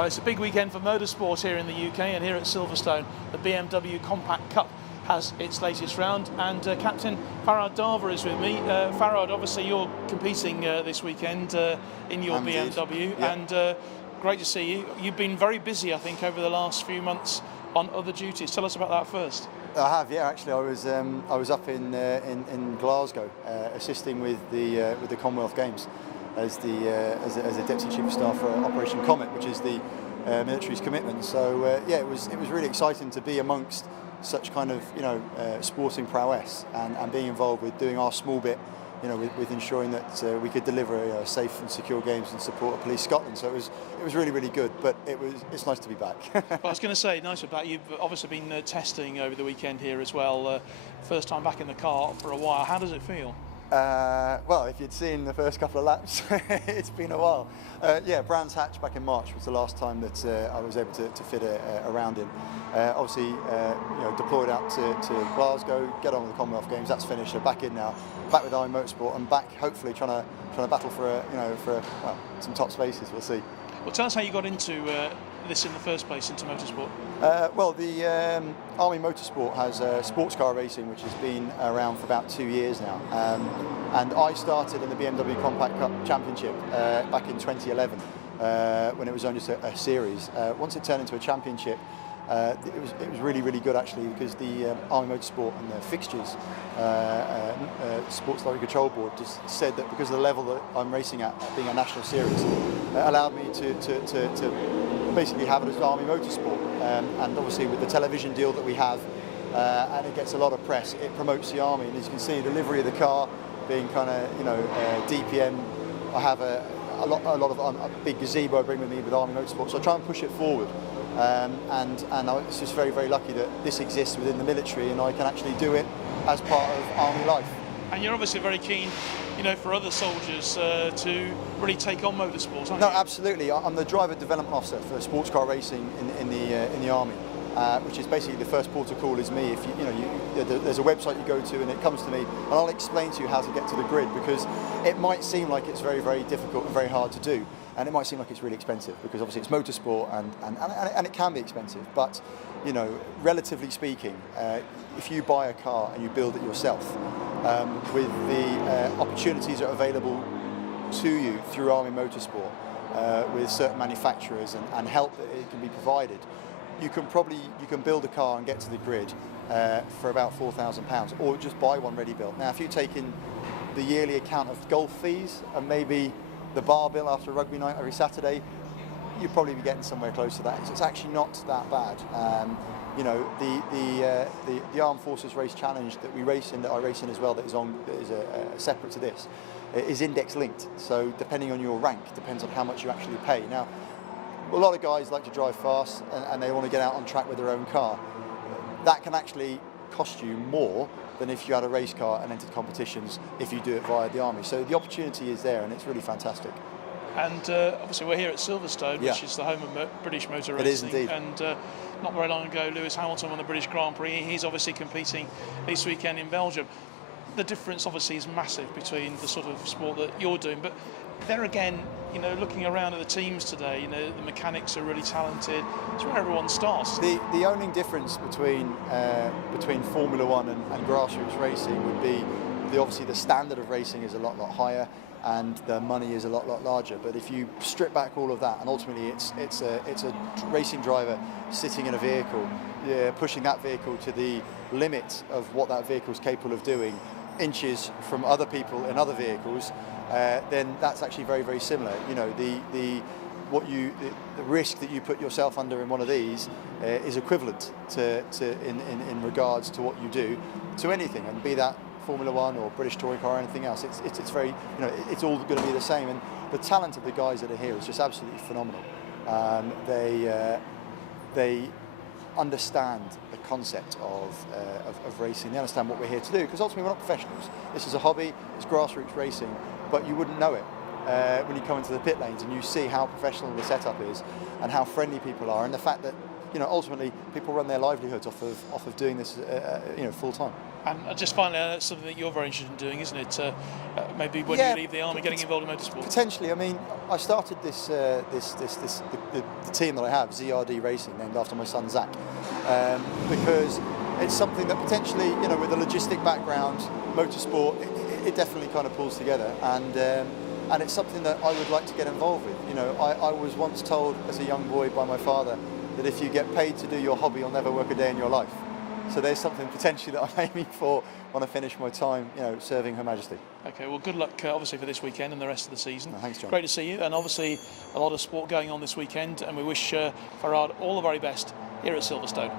Well, it's a big weekend for motorsport here in the UK, and here at Silverstone, the BMW Compact Cup has its latest round, and Captain Farhad Dava is with me. Farhad, obviously you're competing this weekend in your BMW, yeah. and great to see you. You've been very busy, I think, over the last few months on other duties. Tell us about that first. I have, yeah. Actually, I was up in Glasgow assisting with the Commonwealth Games as a deputy chief of staff for Operation Comet, which is the military's commitment. So yeah, it was really exciting to be amongst such kind of sporting prowess and being involved with doing our small bit, with ensuring that we could deliver safe and secure games and support of Police Scotland. So it was really good, but it's nice to be back. Well, I was going to say, nice to be back. You've obviously been testing over the weekend here as well. First time back in the car for a while. How does it feel? Well, if you'd seen the first couple of laps, it's been a while. Yeah, Brands Hatch back in March was the last time that I was able to fit a round in. Obviously, deployed out to Glasgow, get on with the Commonwealth Games. That's finished. So back in now, back with Army Motorsport, and back hopefully trying to battle for some top spaces. We'll see. Well, tell us how you got into this in the first place, into motorsport. Well, the Army Motorsport has sports car racing, which has been around for about 2 years now. And I started in the BMW Compact Cup Championship back in 2011, when it was only just a series. Once it turned into a championship, it was really good actually, because the Army Motorsport and the fixtures, Sports Lottery Control Board, just said that because of the level that I'm racing at, being a national series, allowed me to basically have it as Army Motorsport. And obviously with the television deal that we have, and it gets a lot of press, it promotes the Army. And as you can see, the livery of the car being kind of DPM. I have a big gazebo I bring with me with Army Motorsport, so I try and push it forward. And it's just very lucky that this exists within the military, and I can actually do it as part of Army life. And you're obviously very keen, for other soldiers to really take on motorsport, aren't No, you? absolutely. I'm the driver development officer for sports car racing in the Army, which is basically the first port of call is me. If there's a website you go to and it comes to me, and I'll explain to you how to get to the grid, because it might seem like it's very difficult and very hard to do. And it might seem like it's really expensive, because obviously it's motorsport and it can be expensive. But relatively speaking, if you buy a car and you build it yourself, with the opportunities that are available to you through Army Motorsport, with certain manufacturers and help that it can be provided, you can build a car and get to the grid for about £4,000, or just buy one ready built. Now, if you take in the yearly account of golf fees and maybe the bar bill after a rugby night every Saturday, you'd probably be getting somewhere close to that. So it's actually not that bad. The Armed Forces Race Challenge that we race in, that I race in as well, that is separate to this, is index linked. So depending on your rank, depends on how much you actually pay. Now, a lot of guys like to drive fast and they want to get out on track with their own car. That can actually cost you more than if you had a race car and entered competitions if you do it via the Army. So the opportunity is there, and it's really fantastic. And obviously we're here at Silverstone, which is the home of British motor racing. It is indeed. And not very long ago, Lewis Hamilton won the British Grand Prix. He's obviously competing this weekend in Belgium. The difference obviously is massive between the sort of sport that you're doing, but there again, looking around at the teams today, the mechanics are really talented. It's where everyone starts. The only difference between Formula One and grassroots racing would be obviously the standard of racing is a lot higher, and the money is a lot larger. But if you strip back all of that, and ultimately it's a racing driver sitting in a vehicle, pushing that vehicle to the limit of what that vehicle is capable of doing, inches from other people in other vehicles, then that's actually very similar. The risk that you put yourself under in one of these is equivalent to in regards to what you do to anything, and be that Formula One or British touring car or anything else. It's very, it's all going to be the same, and the talent of the guys that are here is just absolutely phenomenal. They understand the concept of racing. They understand what we're here to do, because ultimately we're not professionals. This is a hobby, it's grassroots racing, but you wouldn't know it when you come into the pit lanes and you see how professional the setup is and how friendly people are, and the fact that ultimately people run their livelihoods off of doing this full time. And just finally, that's something that you're very interested in doing, isn't it? Maybe when Yeah, you leave the army, getting involved in motorsport. Potentially. I mean, I started the team that I have, ZRD Racing, named after my son Zach, because it's something that potentially, you know, with a logistic background, motorsport, it definitely kind of pulls together, and it's something that I would like to get involved with. You know, I was once told as a young boy by my father that if you get paid to do your hobby, you'll never work a day in your life. So there's something potentially that I'm aiming for when I finish my time, you know, serving Her Majesty. Okay, well, good luck, obviously, for this weekend and the rest of the season. Thanks, John. Great to see you, and obviously a lot of sport going on this weekend, and we wish Farad all the very best here at Silverstone.